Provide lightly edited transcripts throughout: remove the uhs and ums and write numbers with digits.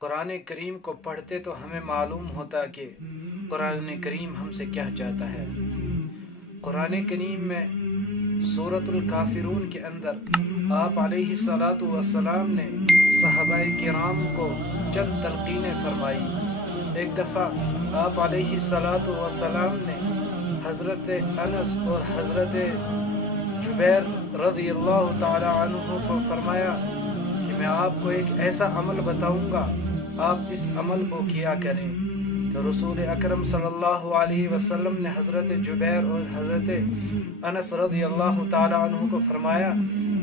قرآن کریم کو پڑھتے تو ہمیں معلوم ہوتا کہ قرآن کریم ہم سے کیا چاہتا ہے۔ قرآن کریم میں سورۃ الکافرون کے اندر آپ علیہ الصلاۃ والسلام نے صحابہ کرام کو چند تلقینیں فرمائی۔ ایک دفعہ آپ علیہ الصلاۃ والسلام نے حضرت انس اور حضرت جبیر رضی اللہ تعالی عنہ کو فرمایا کہ میں آپ کو ایک ایسا عمل بتاؤں گا، آپ اس عمل کو کیا کریں۔ تو رسول اکرم صلی اللہ علیہ وسلم نے حضرت جبیر اور حضرت انس رضی اللہ تعالی عنہ کو فرمایا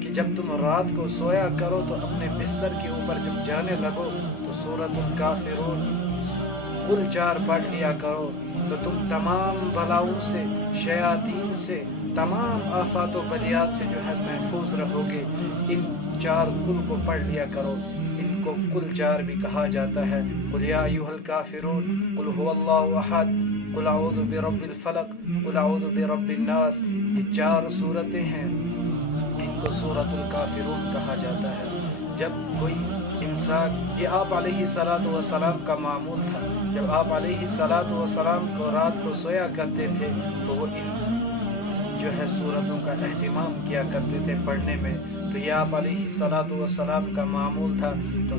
کہ جب تم رات کو سویا کرو تو اپنے بستر کے اوپر جب جانے لگو تو سورۃ الکافرون کل 4 پڑھ لیا کرو، تو تم تمام بلاؤں سے، شیاطین سے، تمام آفات و بلیات سے جو ہے محفوظ رہو گے۔ ان 4 کل کو پڑھ لیا کرو۔ ان کو کل 4 بھی کہا جاتا ہے۔ قل یا ایھا الکافرون، قل هو اللہ احد، قل اعوذ برب الفلق، قل اعوذ برب الناس۔ یہ 4 صورتیں ہیں، ان کو سورۃ الکافرون کہا جاتا ہے۔ جب کوئی انسان، یہ آپ علیہ الصلاۃ والسلام کا معمول تھا، جب آپ علیہ الصلاۃ والسلام کو رات کو سویا کرتے تھے تو وہ ان جو ہے سورتوں کا اہتمام کیا کرتے تھے پڑھنے میں۔ تو یہ آپ علیہ الصلاۃ والسلام کا معمول تھا، تو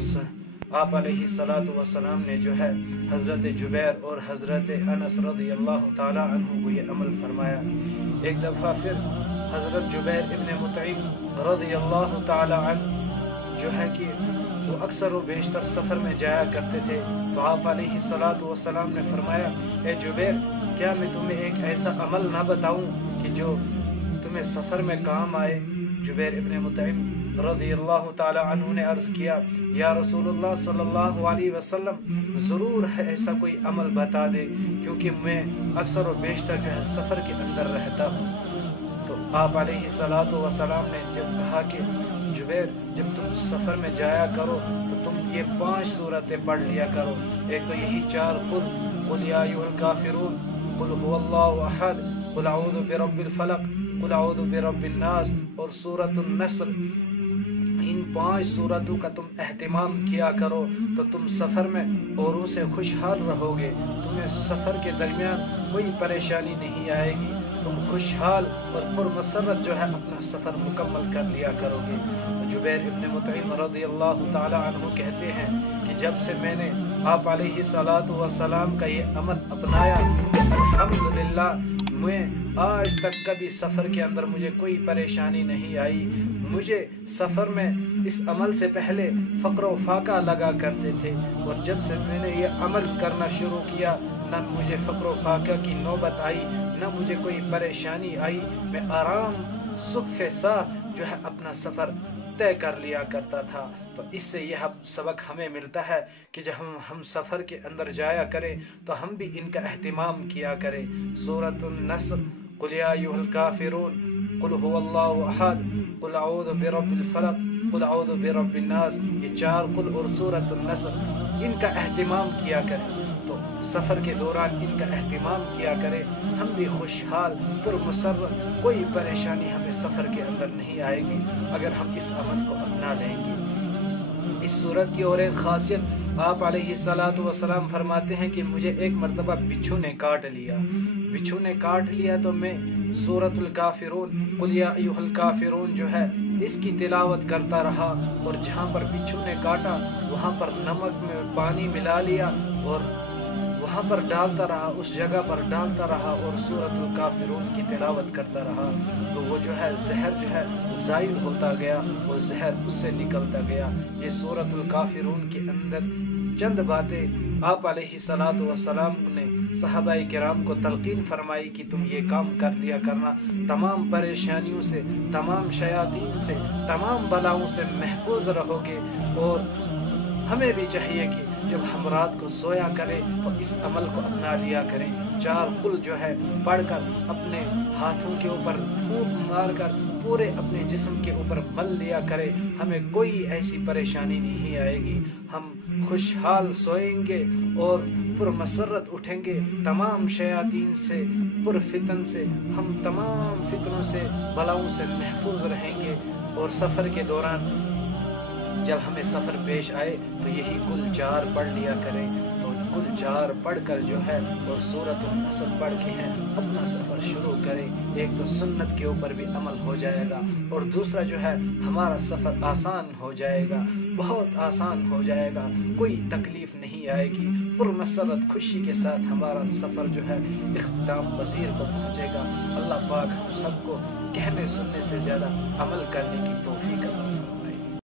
آپ علیہ الصلاۃ والسلام نے جو ہے حضرت جبیر اور حضرت انس رضی اللہ تعالی عنہ کو یہ عمل فرمایا۔ ایک دفعہ پھر حضرت جبیر ابن مطعم رضی اللہ تعالی عنہ جو ہے کہ وہ اکثر و بیشتر سفر میں جایا کرتے تھے، تو آپ علیہ الصلاۃ والسلام نے فرمایا، اے جبیر، کیا میں تمہیں ایک ایسا عمل نہ بتاؤں کہ جو تمہیں سفر میں کام آئے؟ جبیر ابن مطعم رضی اللہ تعالی عنہ نے عرض کیا، یا رسول اللہ صلی اللہ علیہ وسلم، ضرور ہے ایسا کوئی عمل بتا دے، کیونکہ میں اکثر و بیشتر جو ہے سفر کے اندر رہتا ہوں۔ تو آپ علیہ الصلاۃ والسلام نے جب کہا کہ جبیر، جب تم سفر میں جایا کرو تو تم یہ 5 صورتیں پڑھ لیا کرو۔ ایک تو یہی 4 قل یا ایھا الکافرون، قل هو اللہ احد، قل اعوذ برب الفلق، قل اعوذ برب الناس اور سورۃ النصر۔ ان 5 صورتوں کا تم اہتمام کیا کرو تو تم سفر میں اوروں سے خوشحال رہو گے، تمہیں سفر کے درمیان کوئی پریشانی نہیں آئے گی، تم خوشحال اور پرمسرت جو ہے اپنا سفر مکمل کر لیا کرو گے۔ جبیر ابن مطعم رضی اللہ تعالی عنہ کہتے ہیں کہ جب سے میں نے آپ علیہ الصلاۃ والسلام کا یہ عمل اپنایا، الحمدللہ میں آج تک کبھی سفر کے اندر مجھے کوئی پریشانی نہیں آئی۔ مجھے سفر میں اس عمل سے پہلے فقر و فاقہ لگا کرتے تھے، اور جب سے میں نے یہ عمل کرنا شروع کیا، نہ مجھے فقر و فاقہ کی نوبت آئی، نہ مجھے کوئی پریشانی آئی۔ میں آرام سکھ کے ساتھ جو ہے اپنا سفر طے کر لیا کرتا تھا۔ تو اس سے یہ سبق ہمیں ملتا ہے کہ جب ہم سفر کے اندر جایا کریں تو ہم بھی ان کا اہتمام کیا کریں۔ سورۃ النصر، قل یا ایھا الکافرون، قل هو اللہ احد، قل اعوذ برب الفلق، قل اعوذ برب الناس، یہ 4 قل اور سورۃ النصر، ان کا اہتمام کیا کریں۔ تو سفر کے دوران ان کا اہتمام کیا کریں، ہم بھی خوشحال پرمسرت، کوئی پریشانی ہمیں سفر کے اندر نہیں آئے گی اگر ہم اس عمل کو اپنا لیں گے۔ اس صورت کی اور ایک خاصیت، آپ علیہ الصلاۃ والسلام فرماتے ہیں کہ مجھے ایک مرتبہ بچھو نے کاٹ لیا۔ بچھو نے کاٹ لیا تو میں سورۃ الکافرون، قل یا ایھا الکافرون جو ہے اس کی تلاوت کرتا رہا، اور جہاں پر بچھو نے کاٹا وہاں پر نمک میں پانی ملا لیا اور وہاں پر ڈالتا رہا، اس جگہ پر ڈالتا رہا اور سورۃ الکافرون کی تلاوت کرتا رہا، تو وہ جو ہے زہر جو ہے زائل ہوتا گیا، وہ زہر اس سے نکلتا گیا۔ یہ سورۃ الکافرون کے اندر چند باتیں آپ علیہ الصلاۃ والسلام نے صحابہ کرام کو تلقین فرمائی کہ تم یہ کام کر لیا کرنا، تمام پریشانیوں سے، تمام شیاطین سے، تمام بلاؤں سے محفوظ رہو گے۔ اور ہمیں بھی چاہیے کہ جب ہم رات کو سویا کریں تو اس عمل کو اپنا لیا کریں۔ 4 قل جو ہے پڑھ کر اپنے ہاتھوں کے اوپر پھونک مار کر پورے اپنے جسم کے اوپر مل لیا کرے، ہمیں کوئی ایسی پریشانی نہیں آئے گی، ہم خوشحال سوئیں گے اور پرمسرت اٹھیں گے۔ تمام شیاطین سے، پرفتن سے، ہم تمام فتنوں سے، بلاؤں سے محفوظ رہیں گے، اور سفر کے دوران جب ہمیں سفر پیش آئے تو یہی کل 4 پڑھ لیا کریں، تو کل 4 پڑھ کر جو ہے اور سورۃ النصر پڑھ کے ہیں اپنا سفر شروع کریں۔ ایک تو سنت کے اوپر بھی عمل ہو جائے گا، اور دوسرا جو ہے ہمارا سفر آسان ہو جائے گا، بہت آسان ہو جائے گا، کوئی تکلیف نہیں آئے گی، پرمسرت خوشی کے ساتھ ہمارا سفر جو ہے اختتام پذیر کو پہنچے گا۔ اللہ پاک ہم سب کو کہنے سننے سے زیادہ عمل کرنے کی توفیق عطا فرمائے۔